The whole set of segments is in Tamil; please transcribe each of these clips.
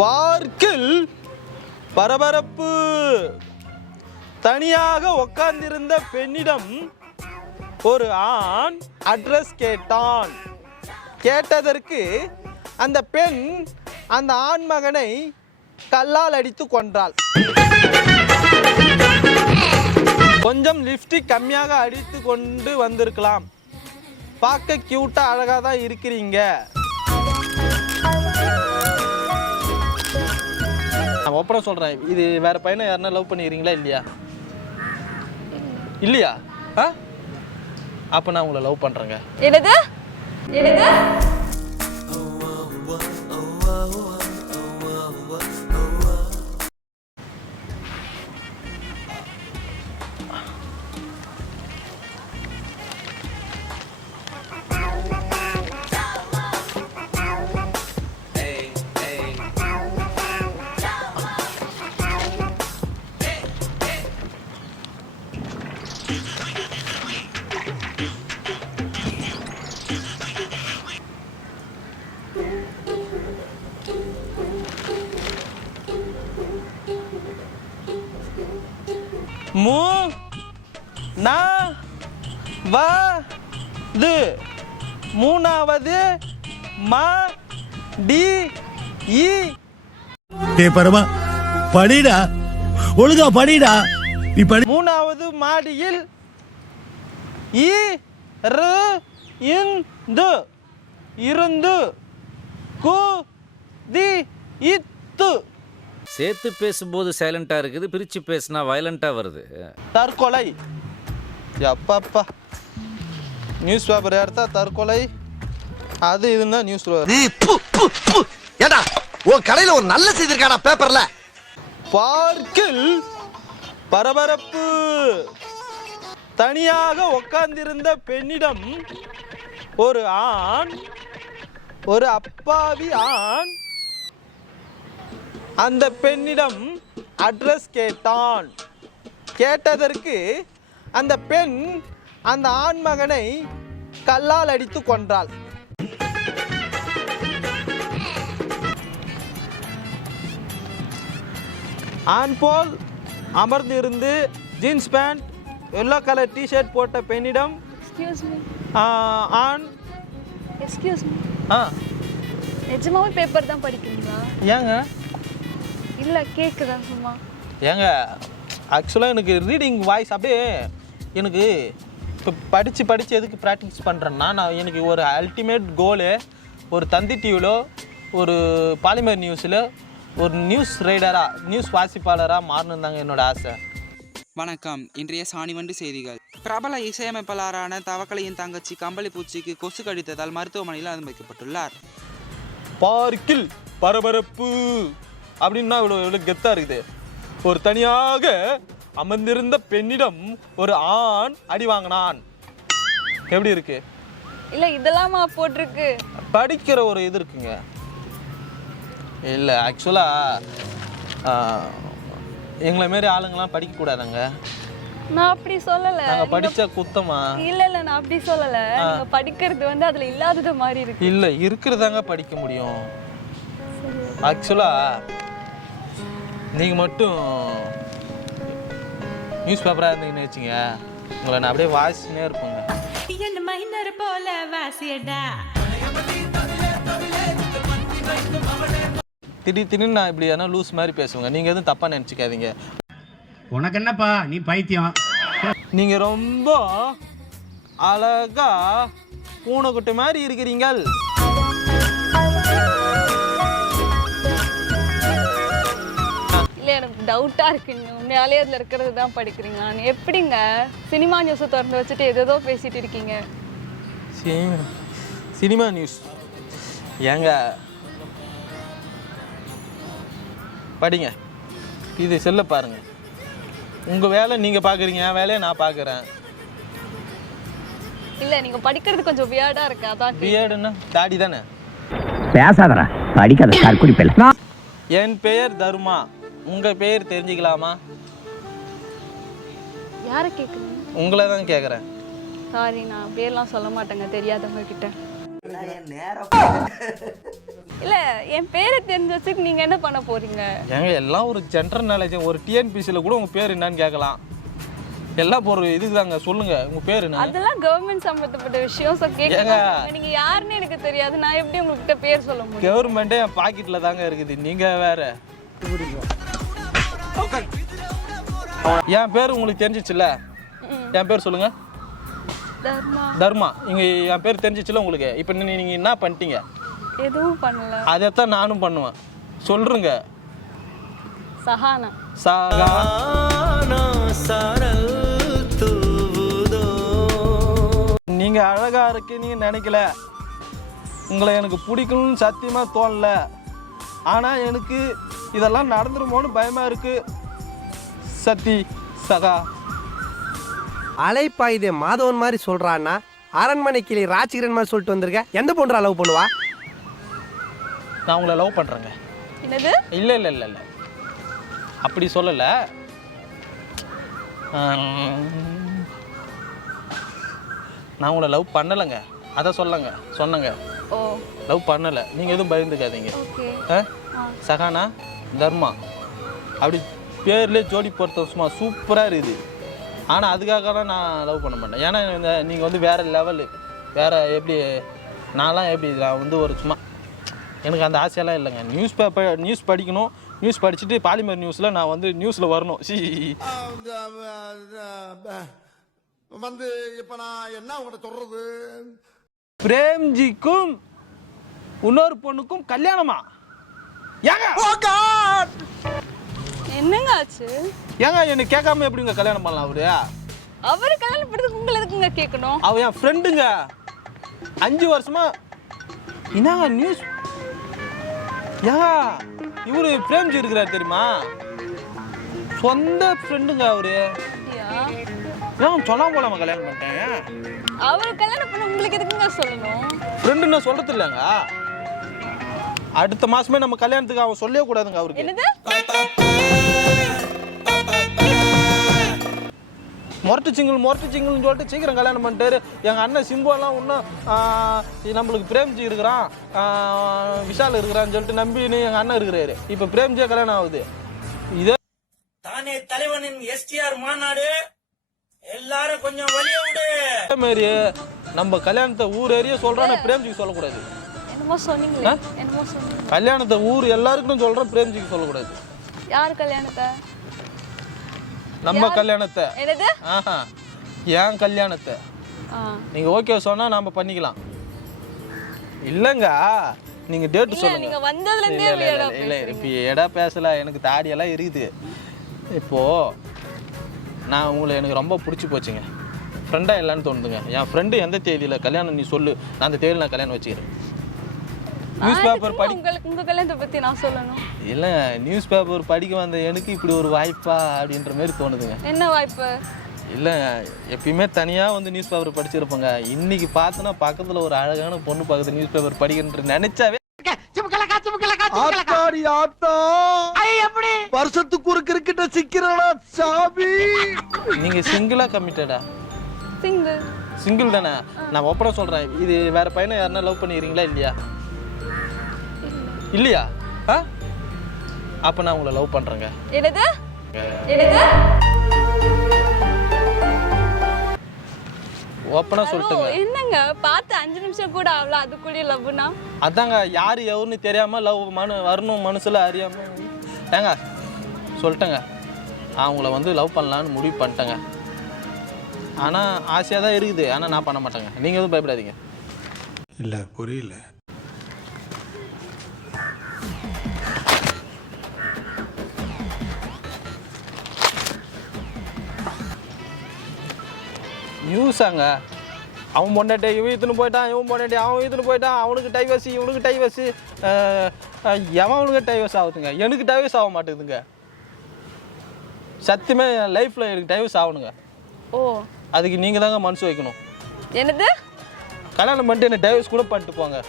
பார்க்கில் பரபரப்பு. தனியாக உட்கார்ந்திருந்த பெண்ணிடம் ஒரு ஆண் அட்ரஸ் கேட்டான். கேட்டதற்கு அந்த பெண் அந்த ஆண் மகனை கல்லால் அடித்து கொன்றாள். கொஞ்சம் லிப்ஸ்டிக் கம்மியாக அடித்து கொண்டு வந்திருக்கலாம். பார்க்க கியூட்டாக அழகாக தான் இருக்கிறீங்க. அப்புறம் சொல்கிறேன் இது வேற பையனை யாருன்னா லவ் பண்ணிக்கிறீங்களா இல்லையா? இல்லையா? ஆ? அப்போ நான் உங்களை லவ் பண்ணுறேங்க என்னது? என்னது? வ து. மூணாவது ம டி இ. டே பரமா படிடா. ஒழுங்கா படிடா. நீ படி மூணாவது மாடியில் இ ரு இந்து இருந்து கு தி இத்து. சேர்த்து பேசும்போது சைலண்டா இருக்குது பிரிச்சு பேசினா வயலண்டா வருது. தற்கொலை. எப்பப்பா நியூஸ் பேப்பர் எடுத்தா தற்கொலை. அது இதுன்னா நியூஸ். ஏடா உன் கடையில ஒரு நல்ல செய்தி இருக்காடா பேப்பர்ல பார்க்கில் பரபரப்பு. தனியாக உட்கார்ந்திருந்த பெண்ணிடம் ஒரு ஆண் ஒரு அப்பாவி ஆண் அந்த பெண்ணிடம் அட்ரஸ் கேட்டான். கேட்டதற்கு அந்த பெண் அந்த ஆண் மகனை கல்லால் அடித்து கொன்றாள். ஆண் போல் அமர்ந்திருந்து jeans pant yellow colour T shirt போட்ட பெண்ணிடம் ஆண் எக்ஸ்கியூஸ் மீ ஆ. நிஜமாவே பேப்பர் தான் படிக்கிறீங்களா? ஏங்க? இல்ல கேக்குதா சும்மா? ஏங்க ஆக்சுவலாக எனக்கு ரீடிங் வாய்ஸ் அப்படியே எனக்கு இப்போ படித்து படித்து எதுக்கு ப்ராக்டிஸ் பண்ணுறேன்னா நான் எனக்கு ஒரு அல்டிமேட் கோலு ஒரு தந்தி டிவியில் ஒரு பாலிமர் நியூஸில் ஒரு நியூஸ் ரைடராக நியூஸ் வாசிப்பாளராக மாறணும் தாங்க என்னோட ஆசை. வணக்கம். இன்றைய சாணிவண்டு செய்திகள். பிரபல இசையமைப்பாளரான தவக்கலையின் தங்கச்சி கம்பளி பூச்சிக்கு கொசு கடித்ததால் மருத்துவமனையில் அனுமதிக்கப்பட்டுள்ளார் பார்க்கில் பரபரப்பு அப்படின்னா இவ்வளோ இவ்வளோ கெத்தாக இருக்குது. ஒரு தனியாக அமர்ந்திருந்த பெண்ணிடம் ஒரு ஆண் அடி வாங்கினான். எப்படி இருக்கு? இல்ல இதெல்லாமா போட்டிருக்கு? படிக்கிற ஒரு இது இருக்குங்க. இல்லை ஆக்சுவலாக எங்களை மாரி ஆளுங்கெல்லாம் படிக்கக்கூடாதுங்க நான் அப்படி சொல்லல. நாங்கள் படித்த குத்தமா? இல்ல இல்ல நான் அப்படி சொல்லல. நீங்க படிக்கிறது வந்து அதுல இல்லாதது மாதிரி இருக்கு. இல்லை இருக்கிறதாங்க படிக்க முடியும். ஆக்சுவலாக நீங்கள் மட்டும் நியூஸ் பேப்பராக இருந்தீங்கன்னு வச்சுங்க உங்களை நான் அப்படியே வாசிச்சுனே இருப்பேங்க. என்ன மைனர் போல வாசியடா. திடீர் திடீர்னு நான் இப்படி எதனா லூஸ் மாதிரி பேசுவேங்க. நீங்கள் எதுவும் தப்பாக நினச்சிக்காதீங்க. உனக்கு என்னப்பா? நீ பைத்தியம். நீங்கள் ரொம்ப அழகா பூனைக்குட்டி மாதிரி இருக்கிறீங்கள். இல்ல எனக்கு டவுட்டா இருக்கு. நீங்க உண்மையாலே அதுல இருக்கிறது தான் படிக்கிறீங்க எப்படிங்க சினிமா நியூஸை திறந்து வச்சுட்டு ஏதேதோ பேசிட்டு இருக்கீங்க? சி- சினிமா நியூஸ் ஏங்க? படிங்க. இது செல்ல பாருங்க. உங்கள் வேலை நீங்கள் பார்க்குறீங்க என் வேலையை நான் பார்க்குறேன் இல்ல நீங்க படிக்கிறது கொஞ்சம் வியர்டா இருக்கு. அதான் பிஎட்னா தாடி தானே பேசாதடா. படிக்காத கற்குடி பேல என் பெயர் தர்மா. உங்கள் பெயர் தெரிஞ்சுக்கலாமா? யாரை கேக்குறீங்க உங்களை தான் கேட்குறேன். சாரி நான் பேர்லாம் சொல்ல மாட்டேங்க தெரியாதவங்க கிட்ட. இல்ல என் பேரை தெரிஞ்சு வச்சுட்டு நீங்க என்ன பண்ண போறீங்க? ஏங்க எல்லாம் ஒரு ஜென்ரல் நாலேஜ் ஒரு டிஎன்பிசியில் கூட உங்கள் பேர் என்னன்னு கேட்கலாம். எல்லாம் ஒரு இதுக்கு தாங்க சொல்லுங்கள் உங்கள் பேர் என்ன? அதெல்லாம் கவர்மெண்ட் சம்பந்தப்பட்ட விஷயம் ஏங்க. கேட்க நீங்க யாருன்னு எனக்கு தெரியாது நான் எப்படி உங்ககிட்ட பேர் சொல்ல முடியும்? கவர்மெண்ட்டே என் பாக்கெட்டில் தாங்க இருக்குது நீங்கள் வேற. என் பேர் உங்களுக்கு தெரிஞ்சிச்சுல்ல? என் பேர் சொல்லுங்க. தர்மா. இங்கே என் பேர் தெரிஞ்சிச்சுல உங்களுக்கு? இப்போ நீங்கள் என்ன பண்ணிட்டீங்க? எதுவும் பண்ணல. அதைத்தான் நானும் பண்ணுவேன். சொல்றேங்க சஹானா. சாகா நீங்க அழகா இருக்கீங்க நினைக்கல. உங்களை எனக்கு பிடிக்கணும்னு சத்தியமா தோணல. ஆனா எனக்கு இதெல்லாம் நடந்துருமோன்னு பயமா இருக்கு. சத்தி சகா. அலைப்பாயுதே மாதவன் மாதிரி சொல்றான்னா அரண்மனை கிளி ராஜகிரன் மாதிரி சொல்லிட்டு வந்திருக்க. எந்த பொண்ணு லவ் பண்ணுவா? நான் உங்களை லவ் பண்றேங்க. என்னது? இல்லை இல்லை இல்லை இல்லை. அப்படி சொல்லலை. நான் உங்களை லவ் பண்ணலைங்க. அதை சொல்லங்க. சொன்னங்க. லவ் பண்ணலை. நீங்கள் எதுவும் பயந்துக்காதீங்க. சகானா தர்மா. அப்படி பேர்லேயே ஜோடி பொருத்தம் சும்மா சூப்பராக இருக்குது. ஆனால் அதுக்காகலாம் நான் லவ் பண்ண மாட்டேன். ஏன்னா இந்த நீங்கள் வந்து வேறு லெவலு வேறு எப்படி நான்லாம் எப்படி நான் வந்து ஒரு சும்மா எனக்கு அந்த ஆசையெல்லாம் இல்லைங்க. நியூஸ் பேப்பர் நியூஸ் படிக்கணும். நியூஸ் படிச்சுட்டு பாலிமர் நியூஸில் நான் வந்து நியூஸில் வரணும். சி. வந்து இப்ப நான் என்ன உங்கள்கிட்ட சொல்றது? பிரேம்ஜிக்கும் இன்னொரு பொண்ணுக்கும் கல்யாணமா? ஏங்க! என்னங்க ஆச்சு? ஏங்க எனக்கு கேட்காம எப்படிங்க கல்யாணம் பண்ணலாம் அவரு? அவரு கல்யாணம் பண்றதுக்கு உங்களை எதுக்குங்க கேட்கணும்? அவன் என் ஃப்ரெண்டுங்க அஞ்சு வருஷமா என்னங்க நியூஸ் ஏங்க இவரு பிரேம்ஜி இருக்கிறார் தெரியுமா? சொந்த ஃப்ரெண்டுங்க அவரு. ஏன் சொன்னா போலாமா கல்யாணம் பண்ணிட்டேன் அவரு கல்யாணம் பண்ண உங்களுக்கு எதுக்குங்க சொல்லணும்? ஃப்ரெண்டு நான் சொல்றது இல்லைங்க. அடுத்த மாசமே நம்ம கல்யாணத்துக்கு அவன் சொல்லவே கூடாதுங்க அவருக்கு. என்னது? மொரட்டு சிங்கிள் மொரட்டு சிங்கிள்னு சொல்லிட்டு சீக்கிரம் கல்யாணம் பண்ணிட்டாரு. எங்கள் அண்ணன் சிம்புவெல்லாம் இன்னும் நம்மளுக்கு பிரேம்ஜி இருக்கிறான் விஷால் இருக்கிறான்னு சொல்லிட்டு நம்பின்னு எங்கள் அண்ணன் இருக்கிறாரு. இப்போ பிரேம்ஜியே கல்யாணம் ஆகுது. இதே தானே தலைவனின் எஸ்டிஆர் மாநாடு எல்லாரும் கொஞ்சம் வழிய விடு. அதே மாதிரி நம்ம கல்யாணத்தை ஊர் ஏரியா சொல்கிறோம் பிரேம்ஜிக்கு சொல்லக்கூடாது. என்னமோ சொன்னீங்களே என்னமோ சொன்னீங்க கல்யாணத்தை ஊர் எல்லாருக்கும் சொல்கிறோம் பிரேம்ஜிக்கு சொல்லக்கூடாது. யார் கல்யாணத்தை? நம்ம கல்யாணத்தை. என்னது? ஆஹா என் கல்யாணத்தை. ஆ. நீங்கள் ஓகே சொன்னால் நாம் பண்ணிக்கலாம். இல்லைங்க நீங்கள் டேட்டு இல்ல சொல்லுங்க. நீங்க வந்ததுல இருந்தே இல்லை. இப்போ எடா பேசல எனக்கு தாடியெல்லாம் இருக்குது இப்போ நான் உங்களை எனக்கு ரொம்ப பிடிச்சி போச்சுங்க. ஃப்ரெண்டாக இல்லைன்னு தோணுதுங்க. என் ஃப்ரெண்டு எந்த தேதியில்? கல்யாணம் நீ சொல்லு. நான் அந்த தேதியில் நான் கல்யாணம் வச்சுக்கிறேன். நியூஸ் பேப்பர் படி உங்களுக்கு உங்க கல்யாணத்தை பத்தி நான் சொல்லணும்? இல்லை நியூஸ் பேப்பர் படிக்க வந்த எனக்கு இப்படி ஒரு வாய்ப்பா? அப்படின்ற மாதிரி தோணுதுங்க. என்ன வாய்ப்பு? இல்லை எப்பயுமே தனியாக வந்து நியூஸ் பேப்பர் படிச்சிருப்பேங்க. இன்னைக்கு பார்த்தோன்னா பக்கத்தில் ஒரு அழகான பொண்ணு பக்கத்தில் நியூஸ் பேப்பர் படிக்கின்ற நினைச்சாவே ஆத்தாடி ஆத்தா. வருஷத்துக்கு ஒரு கிரிக்கெட்ட சிக்கிறடா சாமி? கம்மிட்டடா சிங்கிள் சிங்கிள் தானே? நான் ஒப்பனை சொல்கிறேன் இது வேற பையனை யாருன்னா லவ் பண்ணிக்கிறீங்களா இல்லையா? இல்லையா? ஆ? அப்போ நான் உங்களை லவ் பண்ணுறேங்க என்னது? என்னது? ஓப்பனாக சொல்லிட்டுங்க. என்னங்க? பார்த்து அஞ்சு நிமிஷம் கூட ஆகல. அதுக்குள்ளேயே லவ்னா? அதாங்க யார் எவருன்னு தெரியாமல் லவ் மனு வரணும் மனசில் அறியாமல் ஏங்க சொல்லிட்டேங்க. நான் உங்களை வந்து லவ் பண்ணலான்னு முடிவு பண்ணிட்டேங்க. ஆனால் ஆசையாக தான் இருக்குது. ஆனால் நான் பண்ண மாட்டேங்க. நீங்கள் எதுவும் பயப்படாதீங்க. இல்ல புரியல. நியூஸாங்க. அவன் பொண்டாட்டி இவன் இத்துன்னு போயிட்டான் இவன் பொண்டாட்டி அவன் இத்துன்னு போயிட்டான் அவனுக்கு டைவர்ஸ் இவனுக்கு டைவர்ஸ் எவனுக்கு டைவர்ஸ் ஆகுதுங்க? எனக்கு டைவர்ஸ் ஆக மாட்டேங்குதுங்க. சத்தியமே என் லைஃப்பில் எனக்கு டைவர்ஸ் ஆகணுங்க. ஓ. அதுக்கு நீங்கள் தாங்க மனசு வைக்கணும். என்னது? கல்யாணம் பண்ணிட்டு என்ன டைவர்ஸ் கூட பண்ணிட்டு போங்க.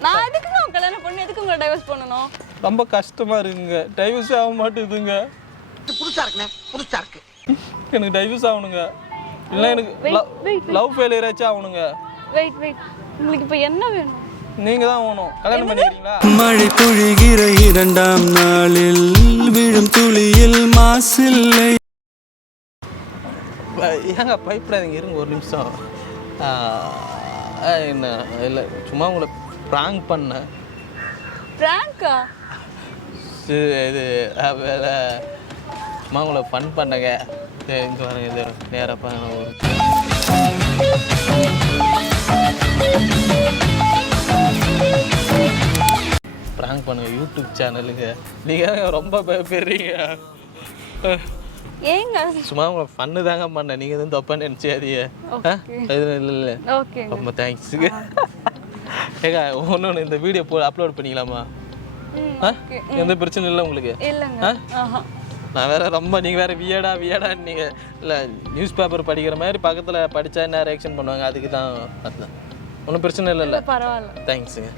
நான் எதுக்குங்க உங்க கல்யாணம் பண்ணி எதுக்கு உங்களை டைவர்ஸ் பண்ணணும்? ரொம்ப கஷ்டமாக இருக்குங்க. டைவர்ஸ் ஆக மாட்டேங்குதுங்க. புதுசா இருக்குண்ணே புதுசா இருக்கு. எனக்கு டைவர்ஸ் ஆகணுங்க. இல்லை எனக்கு Wait, wait, wait. Love failure ஆச்சும் ஆகணுங்க வெயிட் வெயிட் உங்களுக்கு இப்போ என்ன வேணும்? நீங்கள் தான் ஓணும். கல்யாணம் பண்ணிக்கிறீங்களா? மழை பொழிகிற இரண்டாம் நாளில் விழும் துளியில் மாசில்லை. ப- ஏங்க பயப்படாதீங்க. இருங்க ஒரு நிமிஷம். என்ன? இல்லை சும்மா உங்களை ப்ராங்க் பண்ணேன். பிராங்கா இது இது ஆ, வேற. சும்மா உங்களை ஃபன் பண்ணங்க. இங்க பாருங்க இது நேராக பாருங்க ஒரு ப்ராங்க் பண்ணுங்க யூடியூப் சேனலுங்க நீங்கள் ரொம்ப பயப்படுறீங்க ஏங்க? சும்மா உங்களை ஃபன்னு தாங்க பண்ணேன் நீங்கள் எதுவும் தப்பாக நினச்சாதீங்க இல்லை இல்லை. ஓகேங்க ரொம்ப தேங்க்ஸுங்க ஏங்க ஒன்று இந்த வீடியோ போ அப்லோட் பண்ணிக்கலாமா ஓகே. எந்த பிரச்சனையும் இல்லை உங்களுக்கு? இல்லைங்க. நான் வேற ரொம்ப நீங்கள் வேற வியடா வியடா நீங்கள் இல்லை நியூஸ் பேப்பர் படிக்கிற மாதிரி பக்கத்தில் படித்தா என்ன ரியாக்ஷன் பண்ணுவாங்க? அதுக்கு தான் பார்த்தேன். ஒன்றும் பிரச்சனை இல்லைல்ல. பரவாயில்ல. தேங்க்ஸுங்க